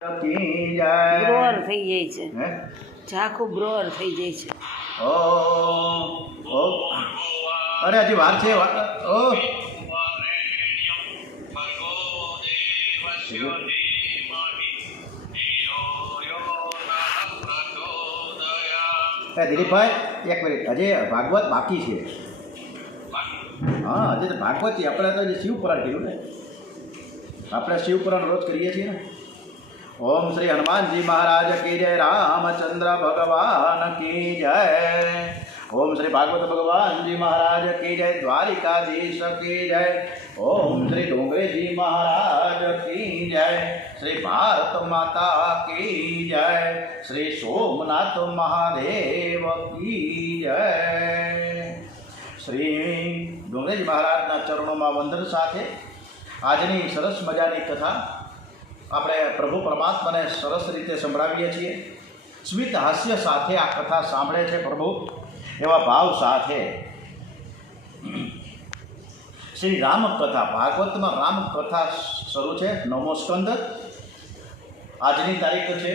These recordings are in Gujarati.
की जय બ્રોર થઈ જાય છે, હે ઝાખું બ્રોર થઈ જાય છે. ઓ ઓ અરે હજી વાર છે ઓ દિલીપભાઈ એક મિનિટ હજી ભાગવત બાકી છે. હા હજી તો ભાગવત છે. આપણે તો હજી શિવપુરાણ કીધું ને, આપણે શિવપુરાણ રોજ કરીએ છીએ ને. ओम श्री हनुमान जी महाराज की जय, रामचंद्र भगवान की जय. ओम श्री भागवत भगवान जी महाराज की जय, द्वारिकाधीश की जय. ओम श्री डोंगरे जी महाराज की जय, श्री भारत माता की जय, श्री सोमनाथ महादेव की जय. શ્રી ડોંગરેજી મહારાજના ચરણોમાં વંદન સાથે આજની સરસ મજાની કથા આપણે પ્રભુ પરમાત્માને સરસ રીતે સંભળાવીએ છીએ. સ્મિત હાસ્ય સાથે આ કથા સાંભળે છે પ્રભુ એવા ભાવ સાથે. શ્રી રામકથા, ભાગવતમાં રામકથા શરૂ છે. 9મો સ્કંદ. આજની તારીખ છે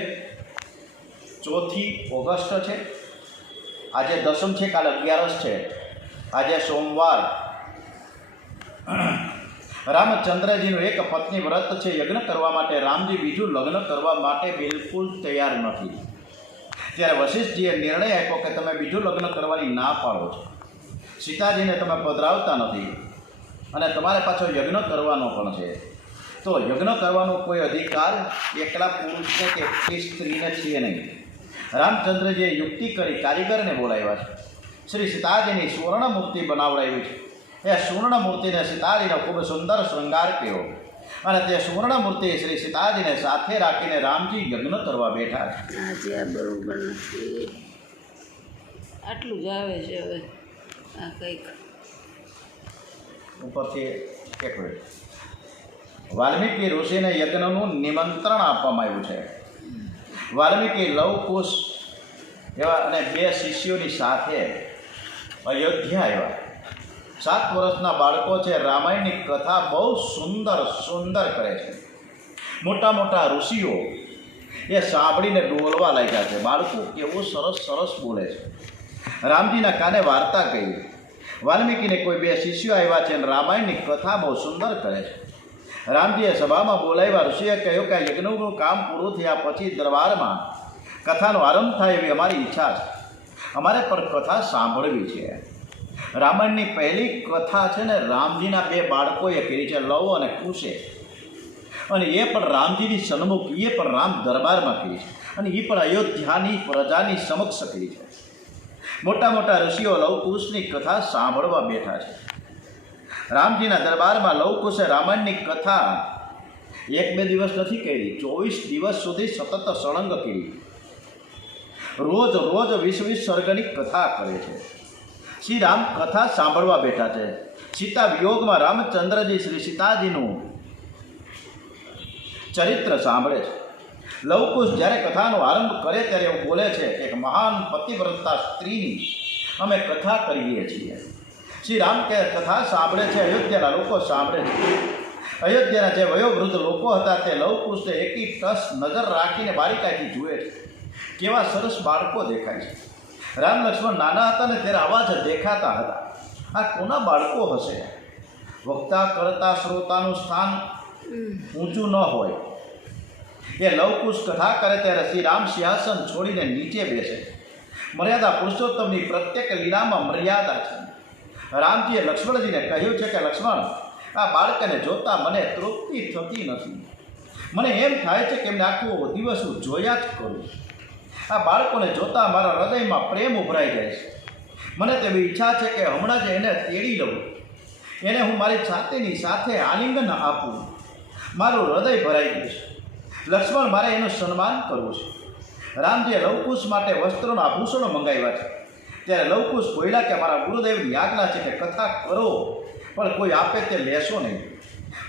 4 ઓગસ્ટ છે. આજે દસમ છે, કાલે 11 છે. આજે સોમવાર. રામચંદ્રજીનું એક પત્ની વ્રત છે. યજ્ઞ કરવા માટે રામજી બીજું લગ્ન કરવા માટે બિલકુલ તૈયાર નથી. ત્યારે વશિષ્ઠજીએ નિર્ણય આપ્યો કે તમે બીજું લગ્ન કરવાની ના પાડો છો, સીતાજીને તમે પધરાવતા નથી અને તમારે પાછો યજ્ઞ કરવાનો પણ છે. તો યજ્ઞ કરવાનો કોઈ અધિકાર એકલા પુરુષને કે એકલી સ્ત્રીને છે નહીં. રામચંદ્રજીએ યુક્તિ કરી કારીગરને બોલાવ્યા છે. શ્રી સીતાજીની સુવર્ણ મૂર્તિ બનાવડાવી છે. એ સુવર્ણ મૂર્તિને સીતાજીનો ખૂબ સુંદર શૃંગાર કર્યો અને તે સુવર્ણ મૂર્તિ શ્રી સીતાજીને સાથે રાખીને રામજી યજ્ઞ કરવા બેઠા છે. આજે આ બરોબર નથી, આટલું જ આવે છે. હવે આ કંઈક ઉપરથી એક મિનિટ. વાલ્મીકી ઋષિને યજ્ઞનું નિમંત્રણ આપવામાં આવ્યું છે. વાલ્મીકી લવકુશ એવા અને 2 શિષ્યોની સાથે અયોધ્યા આવ્યા. 7 વર્ષના બાળકો છે. રામાયણની કથા બહુ સુંદર કરે છે. મોટા મોટા ઋષિઓ એ સાંભળીને ડોલવા લાગ્યા છે. બાળકો કેવું સરસ બોલે છે. રામજીના કાને વાર્તા કહી. વાલ્મીકીને કોઈ 2 શિષ્યો આવ્યા છે અને રામાયણની કથા બહુ સુંદર કરે છે. રામજીએ સભામાં બોલાવ્યા. ઋષિએ કહ્યું કે યજ્ઞનું કામ પૂરું થયા પછી દરબારમાં કથાનો આરંભ થાય એવી અમારી ઈચ્છા છે. અમારે પણ કથા સાંભળવી છે. રામાયણની પહેલી કથા છે ને રામજીના 2 બાળકોએ કરી છે, લવ અને કુશે. અને એ પણ રામજીની સન્મુખ, એ પણ રામ દરબારમાં કરી છે અને એ પણ અયોધ્યાની પ્રજાની સમક્ષ કરી છે. મોટા મોટા ઋષિઓ લવકુશની કથા સાંભળવા બેઠા છે. રામજીના દરબારમાં લવકુશે રામાયણની કથા 1-2 દિવસ નથી કરી, 24 દિવસ સુધી સતત સળંગ કરી. રોજ 20 સર્ગની કથા કરે છે. શ્રી રામ કથા સાંભળવા બેઠા છે. સીતા વિયોગમાં રામચંદ્રજી શ્રી સીતાજીનું ચરિત્ર સાંભળે છે. લવકુશ જ્યારે કથાનો આરંભ કરે ત્યારે એવું બોલે છે કે એક મહાન પતિવ્રતા સ્ત્રીની અમે કથા કરીએ છીએ. શ્રી રામ કે કથા સાંભળે છે. અયોધ્યાના લોકો સાંભળે છે. અયોધ્યાના જે વયોવૃદ્ધ લોકો હતા તે લવકુશને એકી ટસ નજર રાખીને બારીકાઈથી જુએ છે. કેવા સરસ બાળકો દેખાય છે. રામ લક્ષ્મણ નાના હતા ને ત્યારે આવા જ દેખાતા હતા. આ કોના બાળકો હશે? વક્તા કરતા શ્રોતાનું સ્થાન ઊંચું ન હોય. એ લવકુશ કથા કરે ત્યારે શ્રી રામ સિંહાસન છોડીને નીચે બેસે. મર્યાદા પુરુષોત્તમની પ્રત્યેક લીલામાં મર્યાદા છે. રામજીએ લક્ષ્મણજીને કહ્યું છે કે લક્ષ્મણ, આ બાળકને જોતાં મને તૃપ્તિ થતી નથી. મને એમ થાય છે કે એમને આખો દિવસ હું જોયા જ કરું. આ બાળકોને જોતાં મારા હૃદયમાં પ્રેમ ઉભરાઈ જાય છે. મને તેવી ઈચ્છા છે કે હમણાં જ એને તેડી લઉં, એને હું મારી છાતીની સાથે આલિંગન આપું. મારું હૃદય ભરાઈ ગયું છે. લક્ષ્મણ, મારે એનું સન્માન કરવું છે. રામજીએ લવકુશ માટે વસ્ત્રોના આભૂષણો મંગાવ્યા છે. ત્યારે લવકુશ બોલ્યા કે મારા ગુરુદેવની આજ્ઞા છે કે કથા કરો, પણ કોઈ આપે તે લેશો નહીં.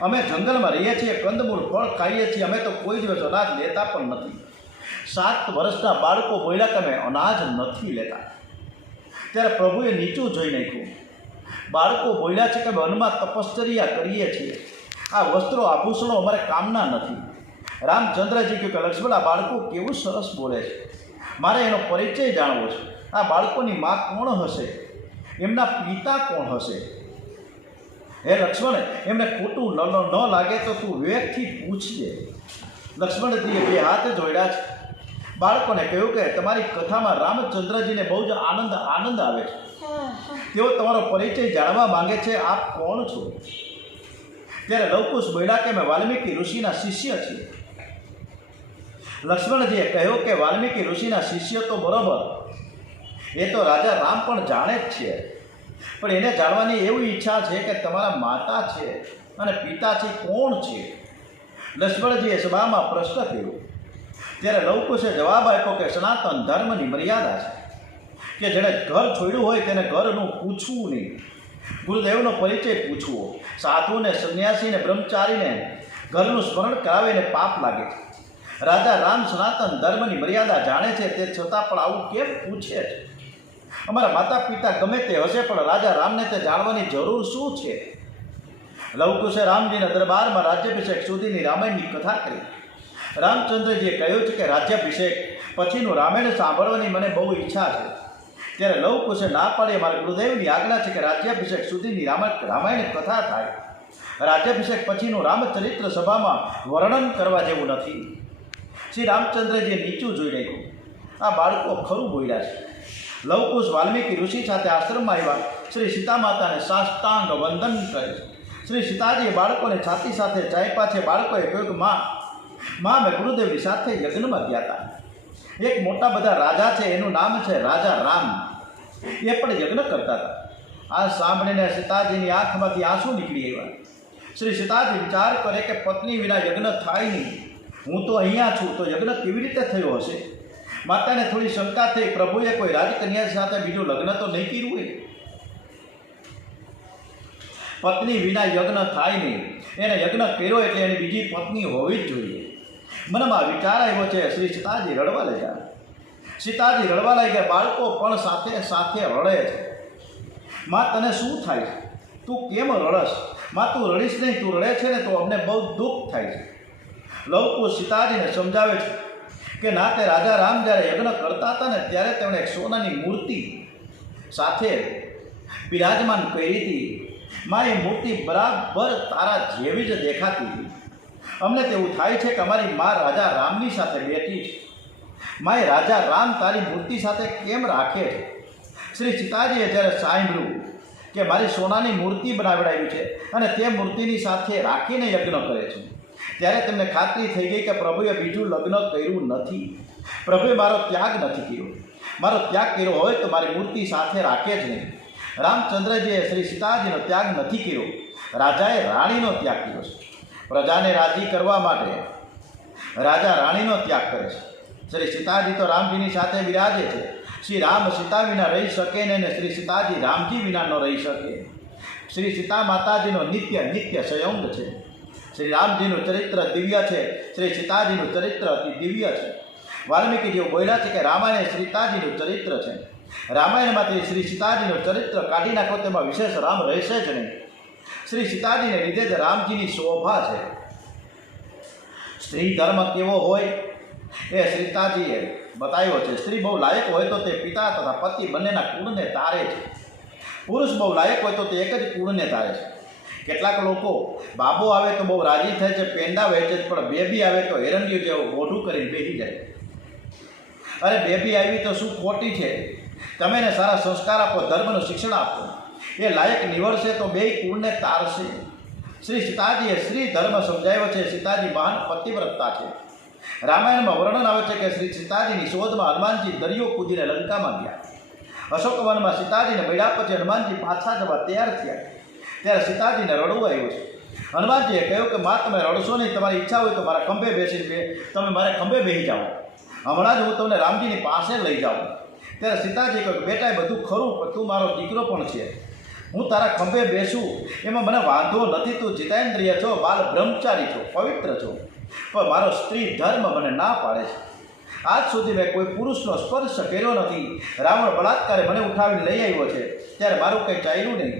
અમે જંગલમાં રહીએ છીએ, કંદમૂળ ફળ ખાઈએ છીએ, અમે તો કોઈ દિવસ અનાજ લેતા પણ નથી. 7 વર્ષના બાળકો બોલ્યા કે અમે અનાજ નથી લેતા. ત્યારે પ્રભુએ નીચું જોઈ નાખ્યું. બાળકો બોલ્યા છે કે વનમાં તપશ્ચર્યા કરીએ છીએ, આ વસ્ત્રો આભૂષણો અમારે કામના નથી. રામચંદ્રજી કહ્યું કે લક્ષ્મણ, આ બાળકો કેવું સરસ બોલે છે, મારે એનો પરિચય જાણવો છે. આ બાળકોની મા કોણ હશે, એમના પિતા કોણ હશે? હે લક્ષ્મણ, એમને ખોટું ન લાગે તો તું વિવેકથી પૂછજે. લક્ષ્મણજીએ બે હાથ જોડ્યા છે. બાળકોને કહ્યું કે તમારી કથામાં રામચંદ્રજીને બહુ જ આનંદ આવે છે. તેઓ તમારો પરિચય જાણવા માંગે છે, આપ કોણ છો? ત્યારે લવકુશ બોલ્યા કે મેં વાલ્મીકી ઋષિના શિષ્ય છીએ. લક્ષ્મણજીએ કહ્યું કે વાલ્મીકી ઋષિના શિષ્ય તો બરોબર, એ તો રાજા રામ પણ જાણે જ છે, પણ એને જાણવાની એવી ઈચ્છા છે કે તમારા માતા છે અને પિતા છે કોણ છે? લક્ષ્મણજીએ સભામાં પ્રશ્ન કર્યો. ત્યારે લવકુશે જવાબ આપ્યો કે સનાતન ધર્મની મર્યાદા છે કે જેણે ઘર છોડ્યું હોય તેને ઘરનું પૂછવું નહીં, ગુરુદેવનો પરિચય પૂછવો. સાધુને, સંન્યાસીને, બ્રહ્મચારીને ઘરનું સ્મરણ કરાવીને પાપ લાગે છે. રાજા રામ સનાતન ધર્મની મર્યાદા જાણે છે, તે છતાં પણ આવું કેમ પૂછે છે? અમારા માતા પિતા ગમે તે હશે, પણ રાજા રામને તે જાણવાની જરૂર શું છે? લવકુશે રામજીના દરબારમાં રાજ્યાભિષેક સુધીની રામાયણની કથા કરી. રામચંદ્રજીએ કહ્યું છે કે રાજ્યાભિષેક પછીનું રામાયણ સાંભળવાની મને બહુ ઈચ્છા છે. ત્યારે લવકુશે ના પાડી, મારા ગુરુદેવની આજ્ઞા છે કે રાજ્યાભિષેક સુધીની રામાયણ કથા થાય. રાજ્યાભિષેક પછીનું રામચરિત્ર સભામાં વર્ણન કરવા જેવું નથી. શ્રી રામચંદ્રજીએ નીચું જોઈ નાખ્યું. આ બાળકો ખરું બોલ્યા છે. લવકુશ વાલ્મીકી ઋષિ સાથે આશ્રમમાં આવ્યા. શ્રી સીતા માતાને સાષ્ટાંગ વંદન કરે. શ્રી સીતાજીએ બાળકોને છાતી સાથે ચાપ્યા છે. બાળકોએ કહ્યું કે માં, મેં ગુરુદેવની સાથે યજ્ઞમાં ગયા હતા. એક મોટા બધા રાજા છે, એનું નામ છે રાજા રામ, એ પણ યજ્ઞ કરતા હતા. આ સાંભળીને સીતાજીની આંખમાંથી આંસુ નીકળી આવ્યા. શ્રી સીતાજી વિચાર કરે કે પત્ની વિના યજ્ઞ થાય નહીં, હું તો અહીંયા છું, તો યજ્ઞ કેવી રીતે થયો હશે? માતાને થોડી શંકા થઈ, પ્રભુએ કોઈ રાજકન્યા સાથે બીજું લગ્ન તો નહીં કર્યું હોય? પત્ની વિના યજ્ઞ થાય નહીં, એને યજ્ઞ કર્યો એટલે એની બીજી પત્ની હોવી જ જોઈએ. મનમાં વિચાર આવ્યો છે. શ્રી સીતાજી રડવા લાગ્યા. સીતાજી રડવા લાગ્યા. બાળકો પણ સાથે સાથે રડે છે. માં, તને શું થાય છે? તું કેમ રડસ? માં, તું રડીશ નહીં, તું રડે છે ને તો અમને બહુ દુઃખ થાય છે. લવકુશ સીતાજીને સમજાવે છે કે ના, તે રાજા રામ જ્યારે યજ્ઞ કરતા હતા ને ત્યારે તેમણે એક સોનાની મૂર્તિ સાથે બિરાજમાન કરી હતી. માં, એ મૂર્તિ બરાબર તારા જેવી જ દેખાતી હતી. અમને તેવું થાય છે કે અમારી મા રાજા રામની સાથે બેઠી છે. માએ રાજા રામ તારી મૂર્તિ સાથે કેમ રાખે છે? શ્રી સીતાજીએ જ્યારે સાંભળ્યું કે મારી સોનાની મૂર્તિ બનાવડાવી છે અને તે મૂર્તિની સાથે રાખીને યજ્ઞ કરે છે, ત્યારે તેમને ખાતરી થઈ ગઈ કે પ્રભુએ બીજું લગ્ન કર્યું નથી. પ્રભુએ મારો ત્યાગ નથી કર્યો. મારો ત્યાગ કર્યો હોય તો મારી મૂર્તિ સાથે રાખે જ નહીં. રામચંદ્રજીએ શ્રી સીતાજીનો ત્યાગ નથી કર્યો, રાજાએ રાણીનો ત્યાગ કર્યો છે. પ્રજાને રાજી કરવા માટે રાજા રાણીનો ત્યાગ કરે છે. શ્રી સીતાજી તો રામજીની સાથે બિરાજે છે. શ્રી રામ સીતા વિના રહી શકે ને, શ્રી સીતાજી રામજી વિના ન રહી શકે. શ્રી સીતા માતાજીનો નિત્ય સંયોગ છે. શ્રી રામજીનું ચરિત્ર દિવ્ય છે, શ્રી સીતાજીનું ચરિત્ર અતિ દિવ્ય છે. વાલ્મીકીજીઓ બોલ્યા છે કે રામાયણ સીતાજીનું ચરિત્ર છે. રામાયણમાંથી શ્રી સીતાજીનું ચરિત્ર કાઢી નાખો, તેમાં વિશેષ રામ રહેશે જ નહીં. શ્રી સીતાજીને લીધે જ રામજીની શોભા છે. સ્ત્રી ધર્મ કેવો હોય એ સીતાજીએ બતાવ્યો છે. સ્ત્રી બહુ લાયક હોય તો તે પિતા તથા પતિ બંનેના કુળને તારે છે. પુરુષ બહુ લાયક હોય તો તે એક જ કુળને તારે છે. કેટલાક લોકો બાબો આવે તો બહુ રાજી થાય છે, પેંડા વહેંચે છે, પણ બેબી આવે તો એરંડિયું જેવું મોઢું કરીને બેસી જાય. અરે બેબી આવી તો શું ખોટી છે? તમે એને સારા સંસ્કાર આપો, ધર્મનું શિક્ષણ આપો, એ લાયક નિવડશે તો બે કુળને તારશે. શ્રી સીતાજીએ શ્રી ધર્મ સમજાવ્યો છે. સીતાજી મહાન પતિવ્રતા છે. રામાયણમાં વર્ણન આવે છે કે શ્રી સીતાજીની શોધમાં હનુમાનજી દરિયો કૂદીને લંકામાં ગયા. અશોકવનમાં સીતાજીને મળ્યા પછી હનુમાનજી પાછા જવા તૈયાર થયા. ત્યારે સીતાજીને રડવું આવ્યું છે. હનુમાનજીએ કહ્યું કે માં, તમે રડશો નહીં, તમારી ઈચ્છા હોય તો મારા ખંભે બેસીને તમે મારે ખંભે બેસી જાઓ, હમણાં જ હું તમને રામજીની પાસે લઈ જાઉં. ત્યારે સીતાજી કહ્યું કે બેટા, એ બધું ખરું, પણ તું મારો દીકરો પણ છે, હું તારા ખંભે બેસું એમાં મને વાંધો નથી. તું જીતેન્દ્રિય છો, બાલ બ્રહ્મચારી છો, પવિત્ર છો, પણ મારો સ્ત્રી ધર્મ મને ના પાડે છે. આજ સુધી મેં કોઈ પુરુષનો સ્પર્શ કર્યો નથી. રાવણ બળાત્કારે મને ઉઠાવીને લઈ આવ્યો છે ત્યારે મારું કંઈ ચાલ્યું નહીં.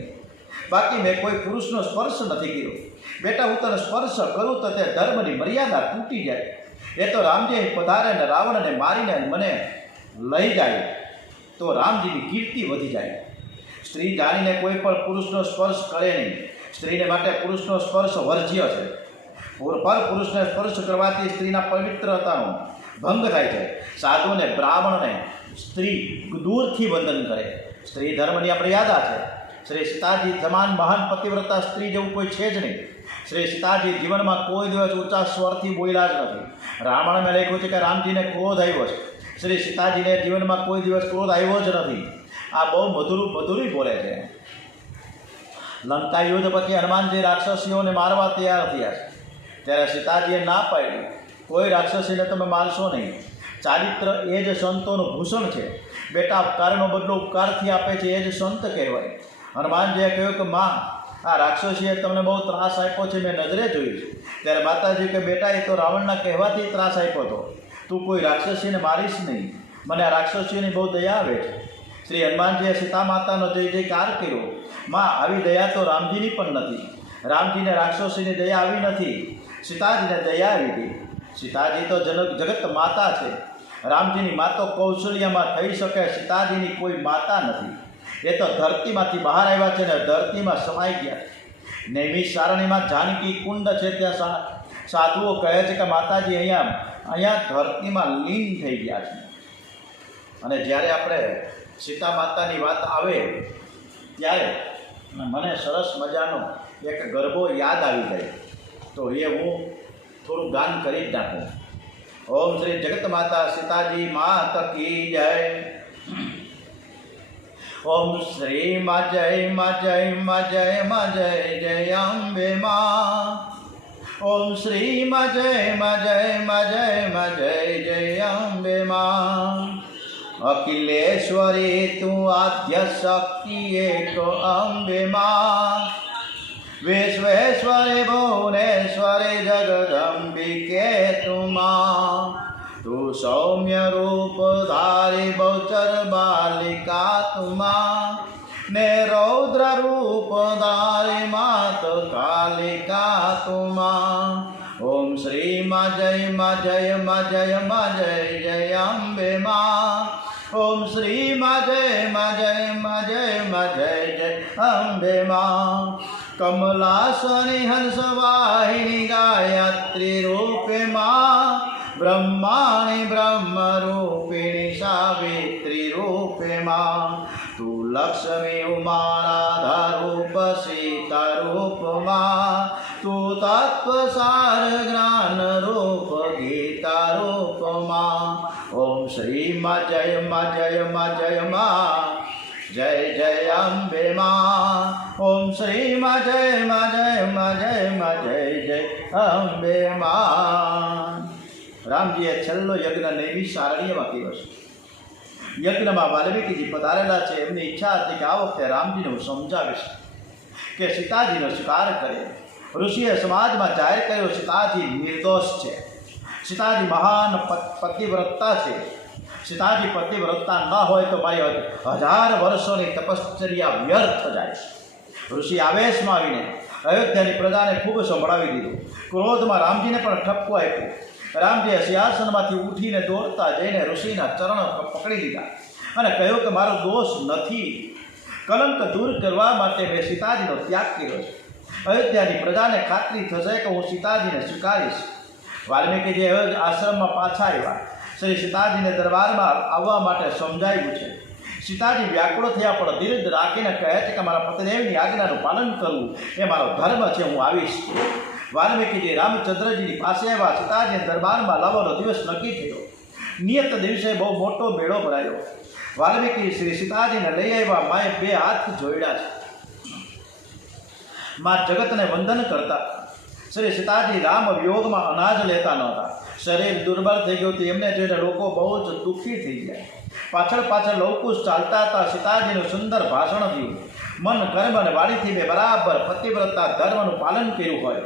બાકી મેં કોઈ પુરુષનો સ્પર્શ નથી કર્યો. બેટા હું તને સ્પર્શ કરું તો તે ધર્મની મર્યાદા તૂટી જાય. એ તો રામજી અહીં પધારે ને રાવણને મારીને મને લઈ જાય તો રામજીની કીર્તિ વધી જાય. સ્ત્રી જાણીને કોઈ પણ પુરુષનો સ્પર્શ કરે નહીં. સ્ત્રીને માટે પુરુષનો સ્પર્શ વર્જ્ય છે. પર પુરુષને સ્પર્શ કરવાથી સ્ત્રીના પવિત્રતાનો ભંગ થાય છે. સાધુ અને બ્રાહ્મણને સ્ત્રી દૂરથી વંદન કરે. સ્ત્રી ધર્મની આ મર્યાદા છે. શ્રી સીતાજી સમાન મહાન પતિવ્રતા સ્ત્રી જેવું કોઈ છે જ નહીં. શ્રી સીતાજી જીવનમાં કોઈ દિવસ ઊંચા સ્વરથી બોલ્યા જ નથી. રામાયણમાં લખ્યું છે કે રામજીને ક્રોધ આવ્યો છે. શ્રી સીતાજીને જીવનમાં કોઈ દિવસ ક્રોધ આવ્યો જ નથી. આ બહુ મધુરી બોલે છે. લંકા યુદ્ધ પછી હનુમાનજી રાક્ષસીઓને મારવા તૈયાર થયા છે. ત્યારે સીતાજીએ ના પાડ્યું, કોઈ રાક્ષસીને તમે મારશો નહીં. ચારિત્ર એ જ સંતોનું ભૂષણ છે. બેટા ઉપકારનો બદલો ઉપકારથી આપે છે, એ જ સંત કહેવાય. હનુમાનજીએ કહ્યું કે માં, આ રાક્ષસીએ તમને બહુ ત્રાસ આપ્યો છે, મેં નજરે જોયું છે. ત્યારે માતાજી કે બેટા એ તો રાવણના કહેવાથી ત્રાસ આપ્યો હતો, તું કોઈ રાક્ષસીને મારીશ નહીં. મને આ રાક્ષસીઓની બહુ દયા આવે છે. શ્રી હનુમાનજીએ સીતા માતાનો જય જયકાર કર્યો. માં, આવી દયા તો રામજીની પણ નથી. રામજીને રાક્ષસીની દયા આવી નથી, સીતાજીને દયા આવી હતી. સીતાજી તો જગત માતા છે. રામજીની માતો કૌશલ્યમાં થઈ શકે, સીતાજીની કોઈ માતા નથી. એ તો ધરતીમાંથી બહાર આવ્યા છે ને ધરતીમાં સમાઈ ગયા. નૈમિષ સારણીમાં જાનકી કુંડ છે, ત્યાં સાધુઓ કહે છે કે માતાજી અહીંયા ધરતીમાં લીન થઈ ગયા છે. અને જ્યારે આપણે સીતા માતાની વાત આવે ત્યારે મને સરસ મજાનો એક ગરબો યાદ આવી જાય, તો એ હું થોડું ગાન કરી જ નાખું. ઓમ શ્રી જગત માતા સીતાજી માત કી જય. ઓમ શ્રી માં જય માં જય માં જય માં જય જય અંબે માં. ઓમ શ્રી માં જય માં જય માં જય માં જય જય અંબે માં. અખિલેશ્વરી તું આદ્ય શક્તિ એક અંબે માં. વિશ્વેશ્વરી ભુવનેશ્વરી જગદંબિકે તુમાં. તું સૌમ્ય રૂપ ધારી બહુચર બાલિકા તુમાં. ને રૌદ્ર રૂપ ધારી માત કાલિકા તુમાં. ઓમ શ્રી માં જય માં જય માં જય માં જય જય અંબે માં. ઓમ શ્રી માં જય માં જય માં જય માં જય જય અંબે માં. કમલાસની હંસવાહિની ગાયત્રી રૂપે માં. બ્રહ્માણી બ્રહ્મ રૂપિણી સાવિત્રી રૂપે માં. તું લક્ષ્મી ઉમા રાધા રૂપ સીતા રૂપમાં. તું તત્વસાર જ્ઞાન રૂપ ગીતા રૂપમાં. ઓમ શ્રી માં જય માં જય માં જય માં જય જય અંબે માં. ઓમ શ્રી માં જય માં જય માં જય માં જય જય અંબે માં. રામજીએ છેલ્લો યજ્ઞ નૈમિષ સારણીમાં કર્યો છે. યજ્ઞમાં વાલ્મીકીજી પધારેલા છે. એમની ઈચ્છા હતી કે આ વખતે રામજીને હું સમજાવીશ કે સીતાજીનો સ્વીકાર કરે. ઋષિએ સમાજમાં જાહેર કર્યો સીતાજી નિર્દોષ છે, સીતાજી મહાન પતિવ્રતા છે. સીતાજી પતિવ્રતા ન હોય તો મારી 1000 વર્ષોની તપશ્ચર્યા વ્યર્થ જાય. ઋષિ આવેશમાં આવીને અયોધ્યાની પ્રજાને ખૂબ સંભળાવી દીધું. ક્રોધમાં રામજીને પણ ઠપકો આપ્યો. રામજીએ સિંહાસનમાંથી ઉઠીને દોડતા જઈને ઋષિના ચરણ પકડી લીધા અને કહ્યું કે મારો દોષ નથી. કલંક દૂર કરવા માટે મેં સીતાજીનો ત્યાગ કર્યો છે. અયોધ્યાની પ્રજાને ખાતરી થશે કે હું સીતાજીને સ્વીકારીશ. વાલ્મીકીજી આશ્રમમાં પાછા આવ્યા. શ્રી સીતાજીને દરબારમાં આવવા માટે સમજાવ્યું છે. સીતાજી વ્યાકુળ થયા પણ ધીરજ રાખીને કહે છે કે મારા પતિદેવની આજ્ઞાનું પાલન કરવું એ મારો ધર્મ છે, હું આવીશ. વાલ્મીકીજી રામચંદ્રજીની પાસે આવ્યા. સીતાજીને દરબારમાં લાવવાનો દિવસ નક્કી થયો. નિયત દિવસે બહુ મોટો મેળો ભરાયો. વાલ્મીકી શ્રી સીતાજીને લઈ આવ્યા. માએ 2 હાથ જોડ્યા છે. માં જગતને વંદન કરતા. શ્રી સીતાજી રામ વિયોગમાં અનાજ લેતા નહોતા. શરીર દુર્બળ થઈ ગયું હતું. એમને જોઈને લોકો બહુ જ દુઃખી થઈ ગયા. પાછળ લવકુશ ચાલતા હતા. સીતાજીનું સુંદર ભાષણ થયું. મન કર્મ અને વાણીથી મેં બરાબર પતિવ્રતા ધર્મનું પાલન કર્યું હોય,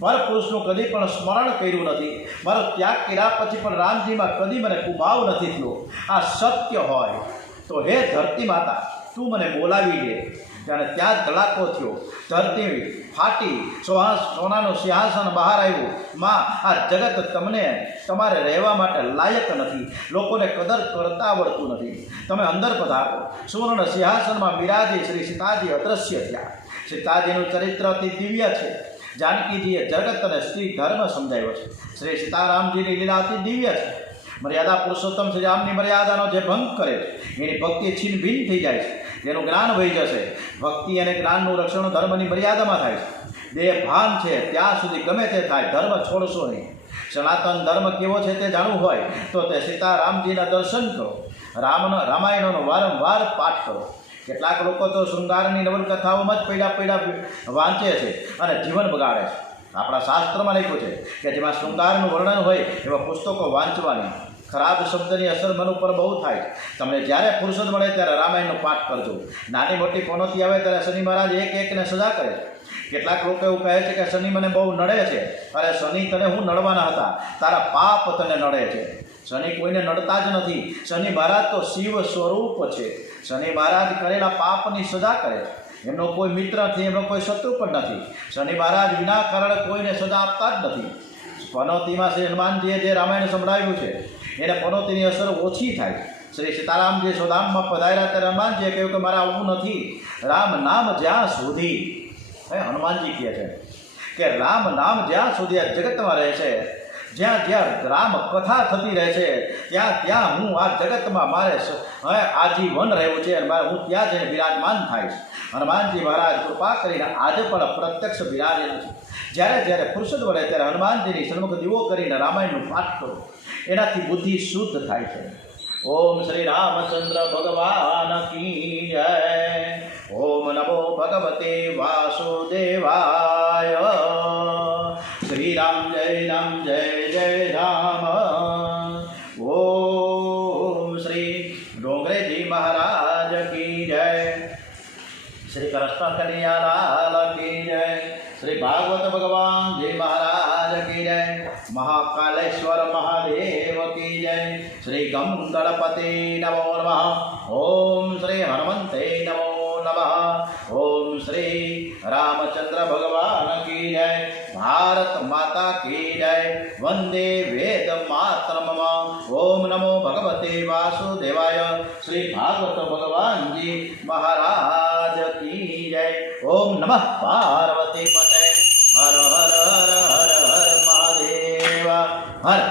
પરપુરુષનું કદી પણ સ્મરણ કર્યું નથી, મારો ત્યાગ કર્યા પછી પણ રામજીમાં કદી મને કુભાવ નથી થયો, આ સત્ય હોય તો હે ધરતી માતા, તું મને બોલાવી દે. ત્યારે ત્યાં જ ધડાકો થયો, ધરતી ફાટી, સોનાનું સિંહાસન બહાર આવ્યું. માં, આ જગત તમને તમારે રહેવા માટે લાયક નથી, લોકોને કદર કરતા આવડતું નથી, તમે અંદર પધારો. સુવર્ણ સિંહાસનમાં બિરાજી શ્રી સીતાજી અદૃશ્ય થયા. સીતાજીનું ચરિત્ર અતિ દિવ્ય છે. જાનકીજીએ જગત અને સ્ત્રી ધર્મ સમજાવ્યો છે. શ્રી સીતારામજીની લીલા અતિ દિવ્ય છે. મર્યાદા પુરુષોત્તમ શ્રી રામની મર્યાદાનો જે ભંગ કરે છે એની ભક્તિ છીન ભીન થઈ જાય છે, તેનું જ્ઞાન વહી જશે. ભક્તિ અને જ્ઞાનનું રક્ષણ ધર્મની મર્યાદામાં થાય છે. દેહ ભાન છે ત્યાં સુધી ગમે તે થાય, ધર્મ છોડશો નહીં. સનાતન ધર્મ કેવો છે તે જાણવું હોય તો તે સીતારામજીના દર્શન કરો, રામાયણોનો વારંવાર પાઠ કરો. કેટલાક લોકો તો શૃંગારની નવલકથાઓમાં જ પૈડા વાંચે છે અને જીવન બગાડે છે. આપણા શાસ્ત્રમાં લખ્યું છે કે જેમાં શૃંગારનું વર્ણન હોય એવા પુસ્તકો વાંચવાની. ખરાબ શબ્દની અસર મન ઉપર બહુ થાય. તમને જ્યારે ફુરસદ મળે ત્યારે રામાયણનો પાઠ કરજો. નાની મોટી પનોતી આવે ત્યારે શનિ મહારાજ એકને સજા કરે છે. કેટલાક લોકો એવું કહે છે કે શનિ મને બહુ નડે છે. અરે શનિ તને હું નડવાના હતા, તારા પાપ તને નડે છે. શનિ કોઈને નડતા જ નથી. શનિ મહારાજ તો શિવ સ્વરૂપ છે. શનિ મહારાજ કરેલા પાપની સજા કરે છે. એમનો કોઈ મિત્ર નથી, એમનો કોઈ શત્રુ પણ નથી. શનિ મહારાજ વિના કારણે કોઈને સજા આપતા જ નથી. પનોતીમાં શ્રી હનુમાનજીએ જે રામાયણ સંભળાવ્યું છે એને પનોતીની અસર ઓછી થાય. શ્રી સીતારામજી સ્વધામમાં પધાર્યા ત્યારે હનુમાનજીએ કહ્યું કે મારે આવવું નથી. રામ નામ જ્યાં સુધી, હનુમાનજી કહે છે કે રામ નામ જ્યાં સુધી આ જગતમાં રહે છે, જ્યાં જ્યાં રામ કથા થતી રહે છે ત્યાં ત્યાં હું આ જગતમાં મારે આજીવન રહેવું છે અને મારે હું ત્યાં જઈને બિરાજમાન થાય છે. હનુમાનજી મહારાજ કૃપા કરીને આજે પણ પ્રત્યક્ષ બિરાજેલા છે. જ્યારે જ્યારે ફુરસદ વળે ત્યારે હનુમાનજીની સન્મુખ દીવો કરીને રામાયણનું પાઠ કરો, એનાથી બુદ્ધિ શુદ્ધ થાય છે. ઓમ શ્રી રામચંદ્ર ભગવાન કી જય. ઓમ નમો ભગવતે વાસુદેવાય. શ્રી રામ જય જય રામ. ઓમ શ્રી ડોંગરેજી મહારાજ કી જય. શ્રી કૃષ્ણ કનૈયાલાલ કી જય. શ્રી ભાગવત ભગવાનજી મહારાજ કી જય. મહાકાલેશ્વર મહાદેવ કી જય. શ્રી ગમ ગણપતિ નમો નમઃ. ઓમ શ્રી હનુમંતે નમો નમઃ. ઓમ શ્રી રામચંદ્ર ભગવાન કી જય. ભારત માતા કી જય. વંદે વેદ માતરમ. ઓમ નમો ભગવતે વાસુદેવાય. શ્રી ભાગવત ભગવાનજી મહારાજ કી જય. ઓમ નમઃ પાર્વતી પતે. હર હર હર હર હર મહાદેવ. હર